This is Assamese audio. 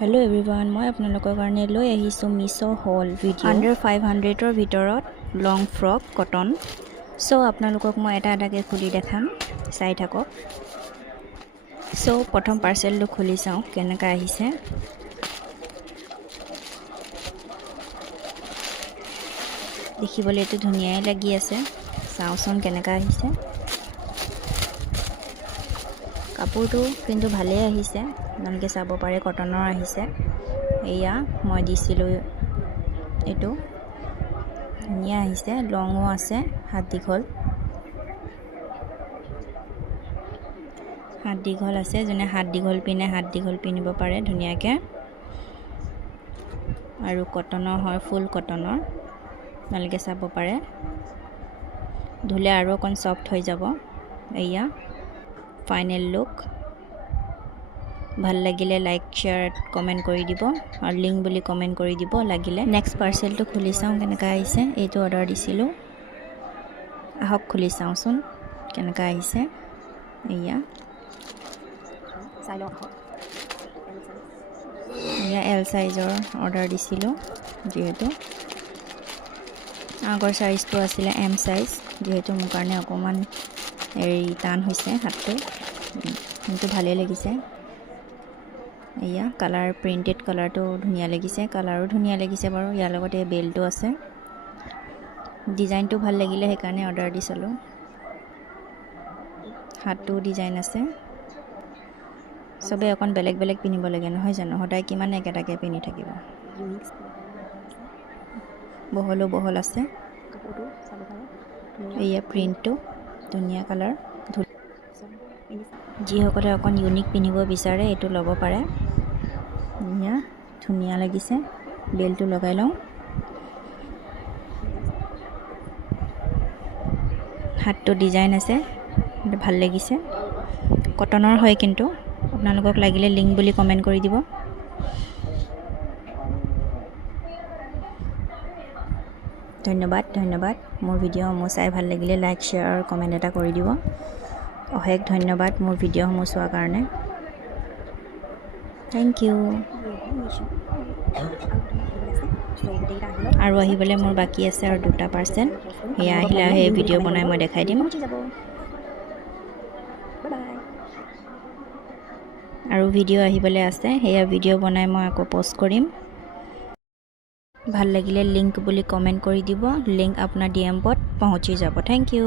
हेलो एवरीवन मैं आपनलोকৰ কাৰণে লৈ আহিছো মিছো হল ভিডিও আন্ডাৰ 500 ভিতৰত লং ফ্ৰক কটন সো আপোনালোকক মই এটা এটাকে খুলি দেখাম চাই থাকক সো প্ৰথম পাৰ্সেলটো খুলি চাও কেনেকা আহিছে দেখিবলৈ এটো ধুনিয়াই লাগি আছে চাওচোন কেনেকা আহিছে কাপোৰটো কিন্তু ভালে আহিছে আপোনালোকে চাব পাৰে কটনৰ আহিছে এয়া মই দিছিলো এটো ধুনিয়া আহিছে লংও আছে হাত দীঘল আছে যেনে হাত দীঘল পিনিব পাৰে ধুনিয়াকে আৰু কটনৰ হয় ফুল কটনৰ আপোনালোকে চাব পাৰে ধুলে আৰু অকন সফট হৈ যাব এয়া ফাইনেল লুক ভাল লাগিলে লাইক শেয়ার কমেন্ট কৰি দিব আৰু লিংক বুলি কমেন্ট কৰি দিব লাগিলে নেক্সট পাৰ্সেলটো খুলি চাও কেনেকা আহিছে এইটো অৰ্ডাৰ দিছিলো আহক খুলি চাওচোন কেনেকা আহিছে এয়া এল সাইজৰ অৰ্ডাৰ দিছিলো যেহেতু আগৰ সাইজটো আছিল এম সাইজ যেহেতু মোৰ কাৰণে অকমান এই টান হৈছে হাতটো কিন্তু ভালে লাগিছে এয়া কালাৰ প্ৰিন্টেড কালাৰটো ধুনিয়া লাগিছে কালাৰো ধুনিয়া লাগিছে বাৰু ইয়াৰ লগতে বেলটো আছে ডিজাইনটো ভাল লাগিলে সেইকাৰণে অৰ্ডাৰ দিছিলো হাতটো ডিজাইন আছে সবে অকন বেলেগ বেলেগ পিনিব লাগে নহয় জানো হদাই কিমান একেটাকে পিনি থাকিব বহল আছে কাপোৰটো চাব পাৰে এয়া প্ৰিন্টটো ধুনিয়া কালাৰ যিসকলে অকন ইউনিক পিনিব বিচাৰে এটো ল'ব পাৰে ইয়া ধুনিয়া লাগিছে বেলটো লগাই লওঁ হাতটো ডিজাইন আছে ভাল লাগিছে কটনৰ হয় কিন্তু আপোনালোকক লাগিলে লিংক বুলি কমেন্ট কৰি দিব ধন্যবাদ মোৰ ভিডিঅ' চাই ভাল লাগিলে লাইক শেয়াৰ আৰু কমেন্ট এটা কৰি দিব অশেষ ধন্যবাদ মোৰ ভিডিঅ'সমূহ চোৱাৰ কাৰণে থ্যাংক ইউ আৰু আহিবলৈ মোৰ বাকি আছে আৰু দুটা পাৰ্সেল এয়া আহিলে এই ভিডিঅ' বনাই মই দেখাই দিম আৰু ভিডিঅ' আহিবলৈ আছে হেয়া ভিডিঅ' বনাই মই আকৌ পোষ্ট কৰিম ভাল লাগিলে লিংক বুলি কমেন্ট কৰি দিব লিংক আপোনাৰ ডিএম বট পहुंची যাব থ্যাংক ইউ